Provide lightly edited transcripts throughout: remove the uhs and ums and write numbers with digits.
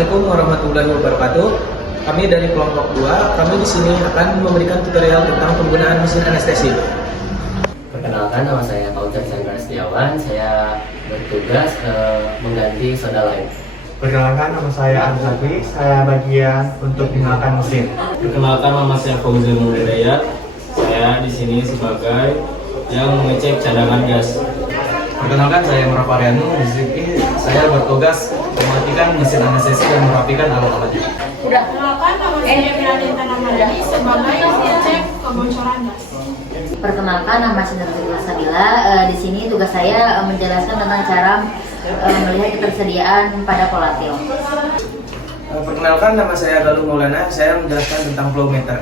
Assalamualaikum warahmatullahi wabarakatuh. Kami dari kelompok 2, kami di sini akan memberikan tutorial tentang penggunaan mesin anestesi. Perkenalkan, nama saya Fauzan Chandra Setiawan. Saya bertugas mengganti soda lime. Perkenalkan, nama saya Agus Safi. Saya bagian untuk menyalakan mesin. Perkenalkan, nama saya Fauzan Hidayat. Saya di sini sebagai yang mengecek cadangan gas. Perkenalkan, saya Muraf Aryanu. Di sini saya bertugas mematikan mesin anestesi dan merapikan alat-alatnya. Perkenalkan, nama saya Firadinta Namadani sebagai pengecek kebocoran gas. Perkenalkan, nama saya Nurul Sabila. Di sini tugas saya menjelaskan tentang cara melihat ketersediaan pada volatil. Perkenalkan, nama saya Galuh Maulana. Saya menjelaskan tentang flow meter.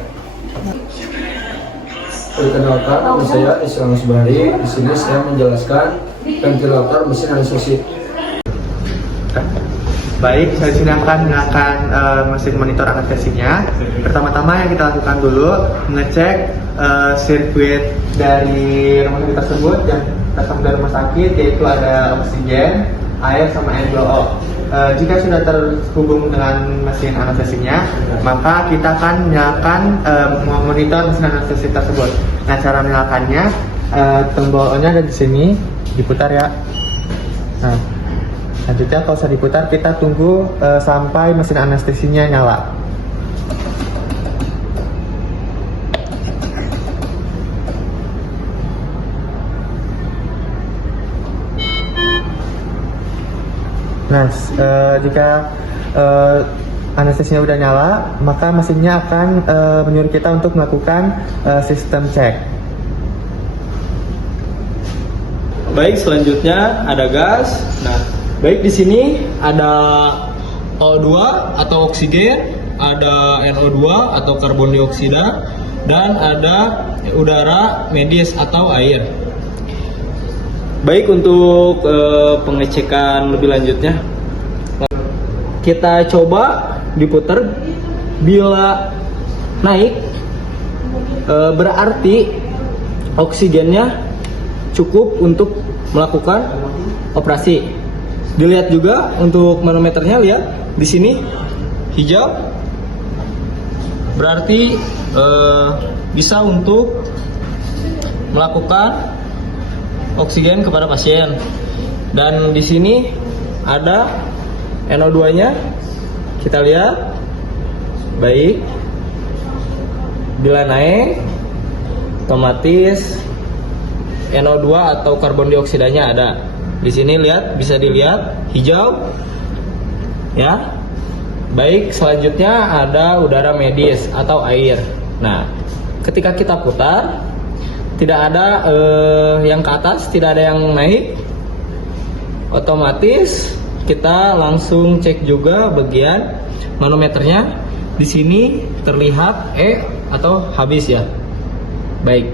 Perkenalkan, nama saya Islam Subari. Di sini saya menjelaskan ventilator mesin anestesi. Baik, saya sini akan menggunakan mesin monitor anestesinya. Pertama-tama yang kita lakukan dulu mengecek sirkuit dari rumah sakit tersebut yang tersambung dari rumah sakit, yaitu ada oksigen, air, sama N2O. Jika sudah terhubung dengan mesin anestesinya, maka kita akan menyalakan monitor mesin anestesi tersebut. Nah, cara menyalakannya, tombolnya ada di sini, diputar ya. Nah, selanjutnya kalau sudah diputar, kita tunggu sampai mesin anestesinya nyala. Nah, jika anestesinya udah nyala, maka mesinnya akan menyuruh kita untuk melakukan sistem cek. Baik, selanjutnya ada gas. Nah, baik di sini ada O2 atau oksigen, ada NO2 atau karbon dioksida, dan ada udara medis atau air. Baik, untuk pengecekan lebih lanjutnya, kita coba diputar. Bila naik, berarti oksigennya cukup untuk melakukan operasi. Dilihat juga untuk manometernya, lihat di sini hijau, berarti bisa untuk melakukan oksigen kepada pasien. Dan di sini ada NO2-nya, kita lihat. Baik, bila naik, otomatis NO2 atau karbon dioksidanya ada. Di sini lihat, bisa dilihat hijau. Ya. Baik, selanjutnya ada udara medis atau air. Nah, ketika kita putar, tidak ada yang ke atas, tidak ada yang naik, otomatis kita langsung cek juga bagian manometernya. Di sini terlihat atau habis ya. Baik.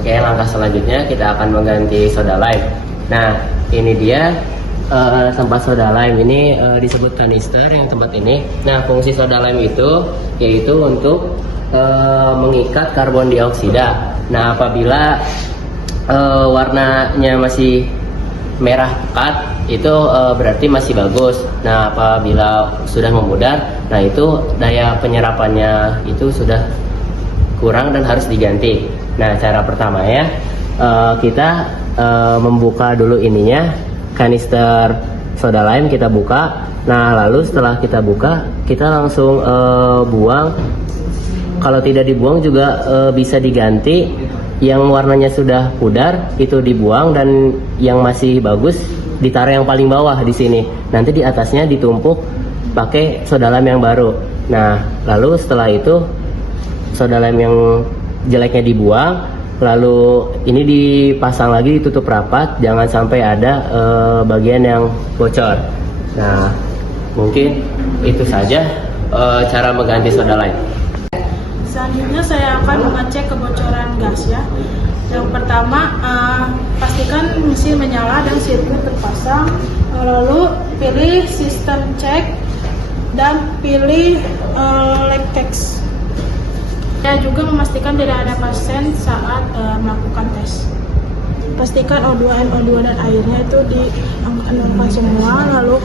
Oke, langkah selanjutnya kita akan mengganti soda lime. Nah, ini dia tempat soda lime. Ini disebut kanister yang tempat ini. Nah, fungsi soda lime itu yaitu untuk mengikat karbon dioksida. Nah, apabila warnanya masih merah pekat, itu berarti masih bagus. Nah, apabila sudah memudar, nah itu daya penyerapannya itu sudah kurang dan harus diganti. Nah, cara pertama ya, kita membuka dulu ininya, kanister soda lime kita buka. Nah, lalu setelah kita buka, kita langsung buang. Kalau tidak dibuang juga bisa diganti. Yang warnanya sudah pudar itu dibuang, dan yang masih bagus ditaruh yang paling bawah di sini. Nanti di atasnya ditumpuk pakai soda lime yang baru. Nah, lalu setelah itu soda lime yang jeleknya dibuang, lalu ini dipasang lagi, ditutup rapat, jangan sampai ada bagian yang bocor. Nah, mungkin itu saja cara mengganti soda lime. Selanjutnya saya akan mengecek kebocoran gas ya. Yang pertama, pastikan mesin menyala dan sirkuit terpasang. Lalu pilih sistem cek dan pilih leg text. Saya juga memastikan tidak ada pasien saat melakukan tes. Pastikan O2, NO2 dan airnya itu diangkat semua. Lalu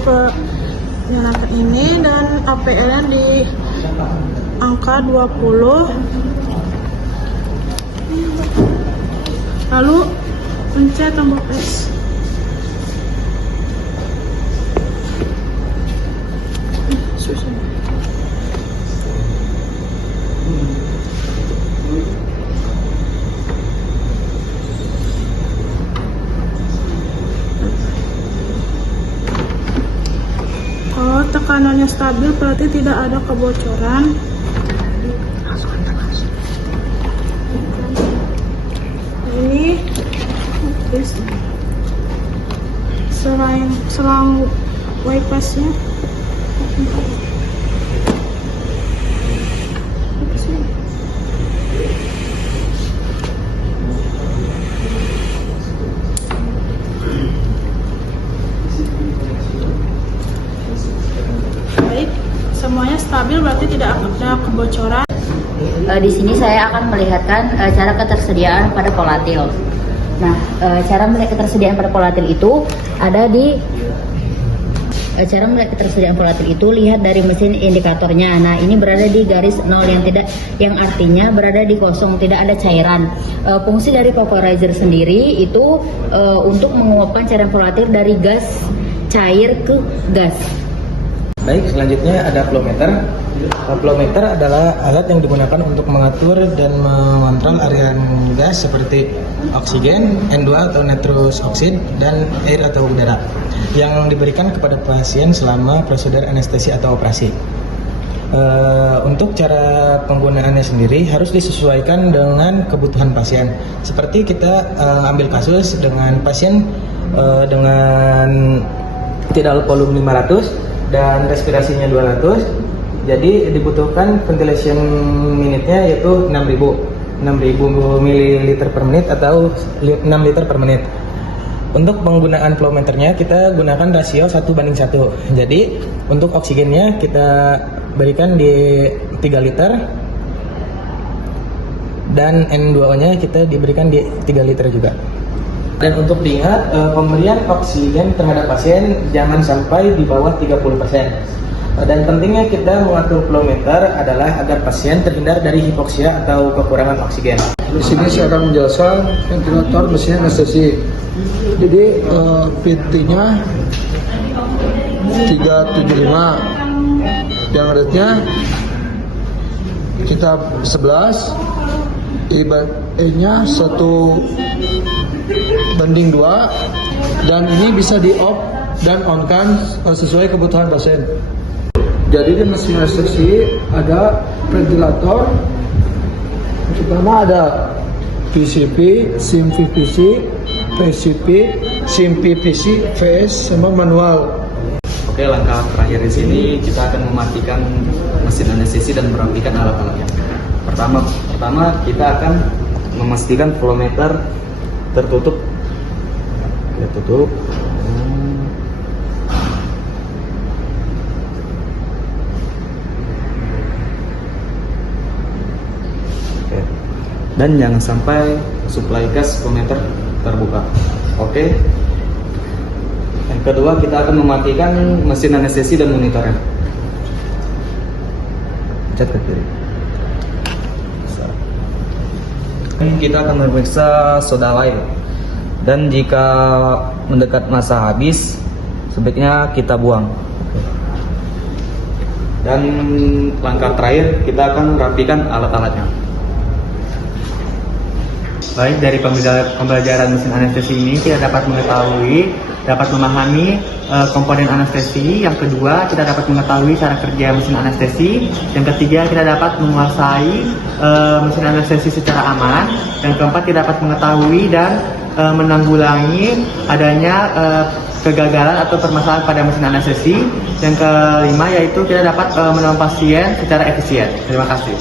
nyalakan ini dan APL-nya di angka 20. Lalu pencet tombol press. Susah. Kalau tekanannya stabil berarti tidak ada kebocoran. Ini selang bypassnya. Baik, semuanya stabil berarti tidak ada kebocoran. Di sini saya akan melihatkan cara ketersediaan pada volatil. Nah, cara melihat ketersediaan pada volatil itu ada di cara melihat ketersediaan volatil itu lihat dari mesin indikatornya. Nah, ini berada di garis 0 yang artinya berada di kosong, tidak ada cairan. Fungsi dari vaporizer sendiri itu untuk menguapkan cairan volatil dari gas cair ke gas. Baik, selanjutnya ada flow meter. Flow meter adalah alat yang digunakan untuk mengatur dan mengontrol aliran gas seperti oksigen, N2 atau nitrous oxide, dan air atau udara yang diberikan kepada pasien selama prosedur anestesi atau operasi. Untuk cara penggunaannya sendiri harus disesuaikan dengan kebutuhan pasien. Seperti kita ambil kasus dengan pasien dengan tidal volume 500 dan respirasinya 200, jadi dibutuhkan ventilation minute-nya yaitu 6000 ml per menit atau 6 liter per menit. Untuk penggunaan flow meternya kita gunakan rasio 1:1. Jadi untuk oksigennya kita berikan di 3 liter dan N2O-nya kita diberikan di 3 liter juga. Dan untuk diingat, pemberian oksigen terhadap pasien jangan sampai di bawah 30%. Dan pentingnya kita mengatur flow meter adalah agar pasien terhindar dari hipoksia atau kekurangan oksigen. Di sini saya akan menjelaskan ventilator mesin anestesi. Jadi PT-nya 375, yang rate-nya kita 11, E-nya 1:2, dan ini bisa di off dan on kan sesuai kebutuhan pasien. Jadi di mesin anestesi ada ventilator, pertama ada PCP, SIM PVC, PCP, SIM PVC, VS, sama manual. Oke, langkah terakhir di sini kita akan mematikan mesin anestesi dan merapikan alat-alatnya. Pertama kita akan memastikan flow meter tertutup. Kita tutup. Oke. Dan jangan sampai suplai gas flow meter terbuka. Oke. Yang kedua kita akan mematikan mesin anestesi dan monitornya. Pencet ke kiri. Kita akan memeriksa soda lain, dan jika mendekat masa habis sebaiknya kita buang. Dan langkah terakhir kita akan rapikan alat-alatnya. Baik, dari pembelajaran mesin anestesi ini kita dapat memahami komponen anestesi. Yang kedua, kita dapat mengetahui cara kerja mesin anestesi. Yang ketiga, kita dapat menguasai mesin anestesi secara aman. Yang keempat, kita dapat mengetahui dan menanggulangi adanya kegagalan atau permasalahan pada mesin anestesi. Yang kelima, yaitu kita dapat menolong pasien secara efisien. Terima kasih.